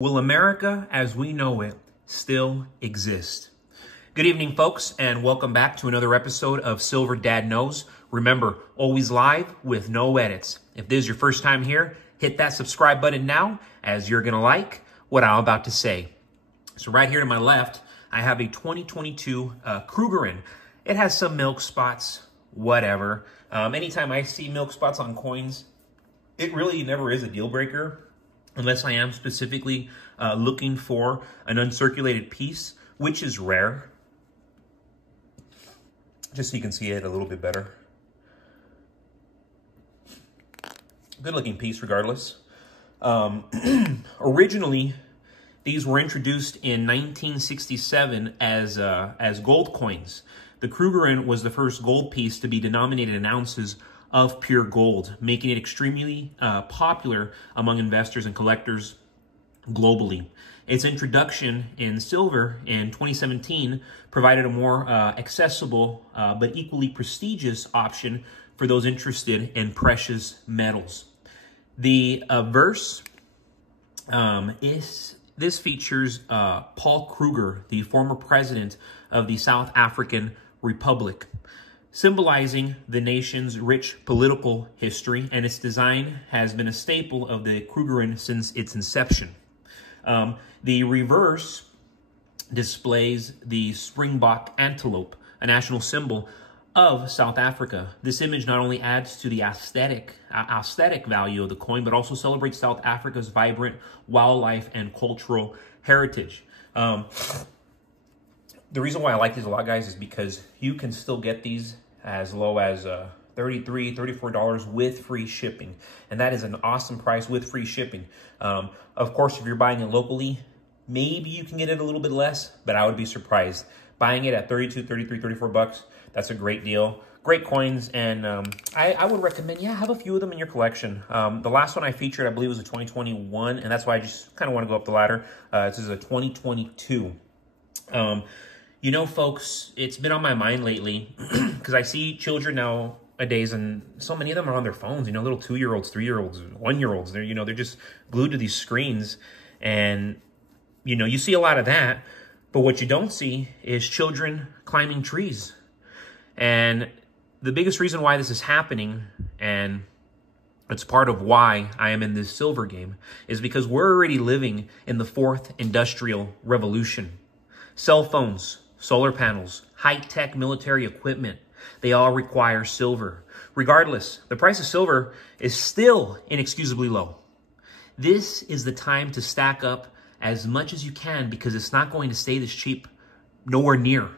Will America as we know it still exist? Good evening, folks, and welcome back to another episode of Silver Dad Knows. Remember, always live with no edits. If this is your first time here, hit that subscribe button now, as you're going to like what I'm about to say. So right here to my left, I have a 2022 Krugerrand. It has some milk spots, whatever. Anytime I see milk spots on coins, it really never is a deal breaker, unless I am specifically looking for an uncirculated piece, which is rare. Just so you can see it a little bit better. Good looking piece regardless. Originally, these were introduced in 1967 as gold coins. The Krugerrand was the first gold piece to be denominated in ounces of pure gold, making it extremely popular among investors and collectors globally. Its introduction in silver in 2017 provided a more accessible but equally prestigious option for those interested in precious metals. The verse this features Paul Kruger, the former president of the South African Republic, symbolizing the nation's rich political history, and its design has been a staple of the Krugerrand since its inception. The reverse displays the springbok antelope, a national symbol of South Africa. This image not only adds to the aesthetic value of the coin, but also celebrates South Africa's vibrant wildlife and cultural heritage. The reason why I like these a lot, guys, is because you can still get these as low as $33, $34 with free shipping. And that is an awesome price with free shipping. Of course, if you're buying it locally, maybe you can get it a little bit less, but I would be surprised. Buying it at 32, 33, 34 bucks, that's a great deal. Great coins, and I would recommend, have a few of them in your collection. The last one I featured, I believe, was a 2021, and that's why I just kind of want to go up the ladder. This is a 2022. You know, folks, it's been on my mind lately because I see children nowadays, and so many of them are on their phones, little 2-year-olds, 3-year-olds, 1-year-olds. They're just glued to these screens, and, you see a lot of that, but what you don't see is children climbing trees. And the biggest reason why this is happening, and it's part of why I am in this silver game, is because we're already living in the fourth industrial revolution. Cell phones, solar panels, high-tech military equipment, they all require silver. Regardless, the price of silver is still inexcusably low. This is the time to stack up as much as you can, because it's not going to stay this cheap, nowhere near.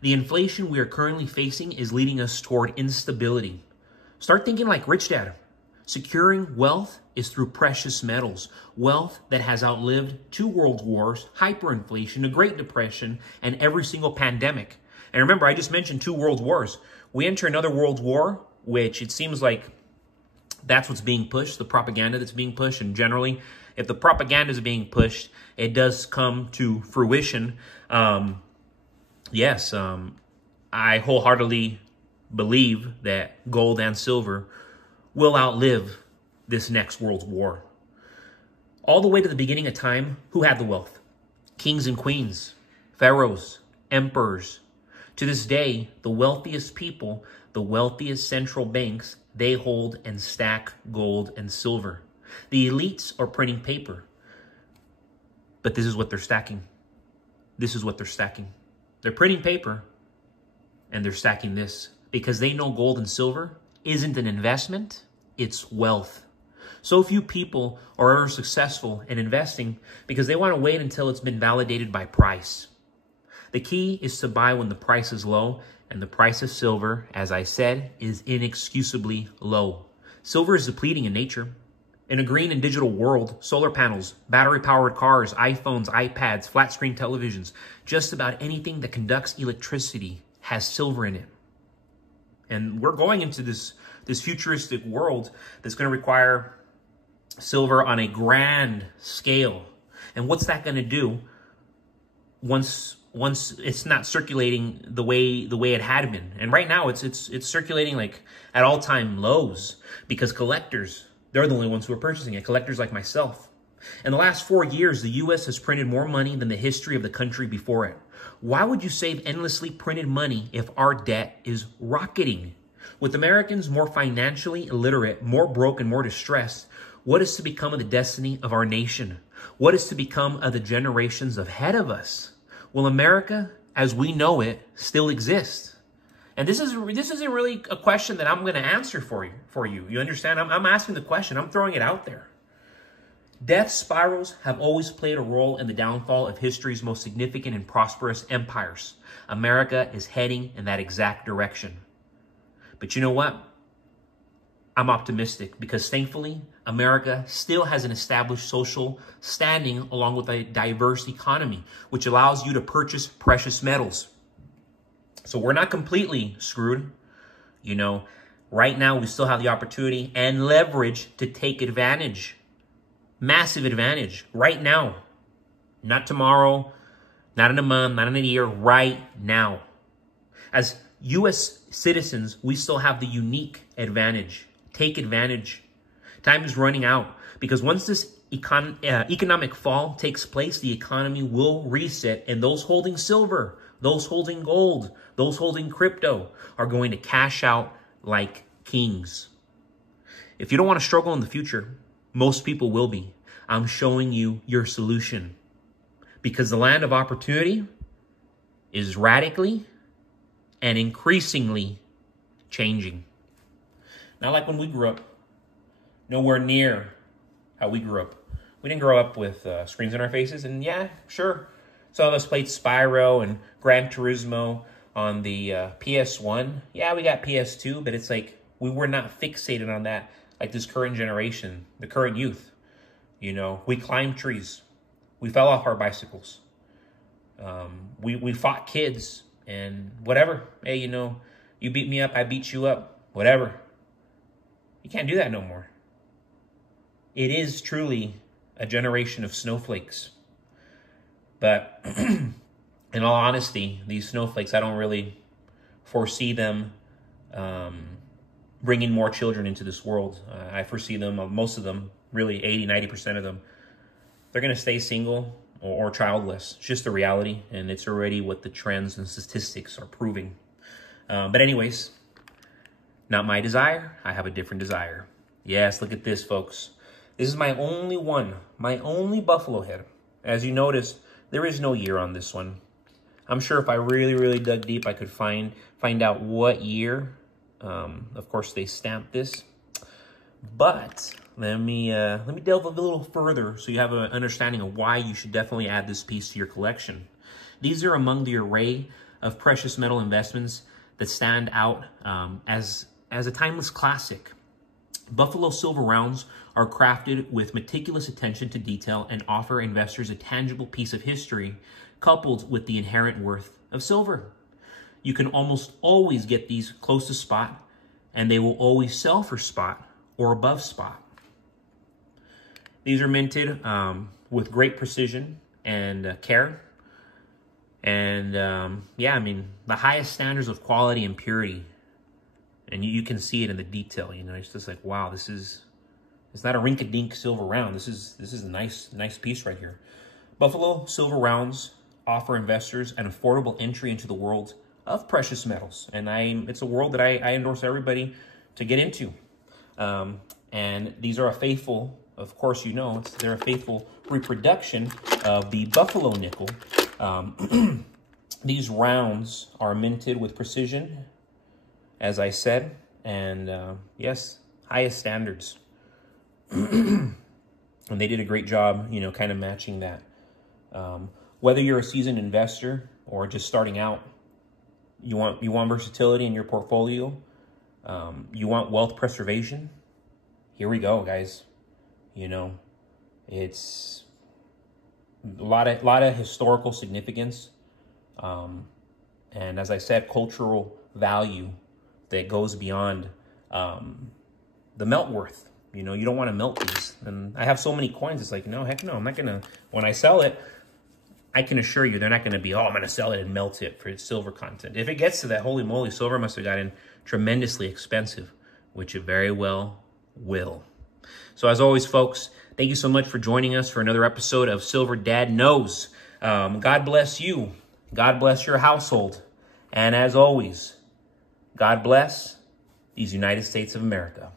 The inflation we are currently facing is leading us toward instability. Start thinking like Rich Dad. Securing wealth is through precious metals, wealth that has outlived 2 world wars, hyperinflation, the Great Depression, and every single pandemic. And remember, I just mentioned 2 world wars. We enter another world war, which it seems like that's what's being pushed, the propaganda that's being pushed. And generally, if the propaganda is being pushed, it does come to fruition. Yes, I wholeheartedly believe that gold and silver will outlive this next world war. All the way to the beginning of time, who had the wealth? Kings and queens, pharaohs, emperors. To this day, the wealthiest people, the wealthiest central banks, they hold and stack gold and silver. The elites are printing paper, but this is what they're stacking. This is what they're stacking. They're printing paper, and they're stacking this because they know gold and silver isn't an investment, it's wealth. So few people are ever successful in investing because they want to wait until it's been validated by price. The key is to buy when the price is low, and the price of silver, as I said, is inexcusably low. Silver is depleting in nature. In a green and digital world, solar panels, battery-powered cars, iPhones, iPads, flat-screen televisions, just about anything that conducts electricity has silver in it. And we're going into this futuristic world that's going to require silver on a grand scale. And what's that going to do once it's not circulating the way it had been? And right now it's circulating like at all-time lows because collectors, they're the only ones who are purchasing it. Collectors like myself. In the last 4 years, the U.S. has printed more money than the history of the country before it. Why would you save endlessly printed money if our debt is rocketing? With Americans more financially illiterate, more broke, and more distressed, what is to become of the destiny of our nation? What is to become of the generations ahead of us? Will America, as we know it, still exist? And this isn't really a question that I'm going to answer for you. You understand? I'm asking the question. I'm throwing it out there. Death spirals have always played a role in the downfall of history's most significant and prosperous empires. America is heading in that exact direction. But you know what? I'm optimistic because thankfully, America still has an established social standing along with a diverse economy, which allows you to purchase precious metals. So we're not completely screwed. You know, right now we still have the opportunity and leverage to take advantage. Massive advantage right now. Not tomorrow, not in a month, not in a year, right now. As U.S. citizens, we still have the unique advantage. Take advantage. Time is running out because once this economic fall takes place, the economy will reset, and those holding silver, those holding gold, those holding crypto are going to cash out like kings. If you don't want to struggle in the future, most people will be. I'm showing you your solution because the land of opportunity is radically and increasingly changing. Not like when we grew up. Nowhere near how we grew up. We didn't grow up with screens in our faces. And yeah, sure. Some of us played Spyro and Gran Turismo on the PS1. Yeah, we got PS2, but it's like we were not fixated on that like this current generation, the current youth. You know, we climbed trees. We fell off our bicycles. We fought kids and whatever. Hey, you know, you beat me up, I beat you up, whatever. You can't do that no more. It is truly a generation of snowflakes. But in all honesty, these snowflakes, I don't really foresee them bringing more children into this world. I foresee them, most of them, really 80, 90% of them, they're going to stay single or childless. It's just the reality, and it's already what the trends and statistics are proving. But anyways, not my desire. I have a different desire. Yes, look at this, folks. This is my only one, my only buffalo head. As you notice, there is no year on this one. I'm sure if I really, really dug deep, I could find out what year. Of course, they stamped this. But let me delve a little further so you have an understanding of why you should definitely add this piece to your collection. These are among the array of precious metal investments that stand out as a timeless classic. Buffalo silver rounds are crafted with meticulous attention to detail and offer investors a tangible piece of history coupled with the inherent worth of silver. You can almost always get these close to spot, and they will always sell for spot or above spot. These are minted with great precision and care. And yeah, I mean, the highest standards of quality and purity. And you can see it in the detail, you know, it's just like, wow, it's not a rink-a-dink silver round. This is a nice piece right here. Buffalo silver rounds offer investors an affordable entry into the world of precious metals. And it's a world that I endorse everybody to get into. And these are a faithful, of course, you know, they're a faithful reproduction of the buffalo nickel. These rounds are minted with precision, as I said, and yes, highest standards. And they did a great job, you know, kind of matching that. Whether you're a seasoned investor or just starting out, you want versatility in your portfolio. You want wealth preservation. Here we go, guys. You know, it's a lot of historical significance, and as I said, cultural value that goes beyond the melt worth. You know, you don't want to melt these. And I have so many coins. It's like, no, heck no, I'm not gonna. When I sell it, I can assure you, they're not gonna be, oh, I'm gonna sell it and melt it for its silver content. If it gets to that, holy moly, silver must have gotten tremendously expensive, which it very well will. So as always, folks, Thank you so much for joining us for another episode of Silver Dad Knows. God bless you. God bless your household. And as always, God bless these United States of America.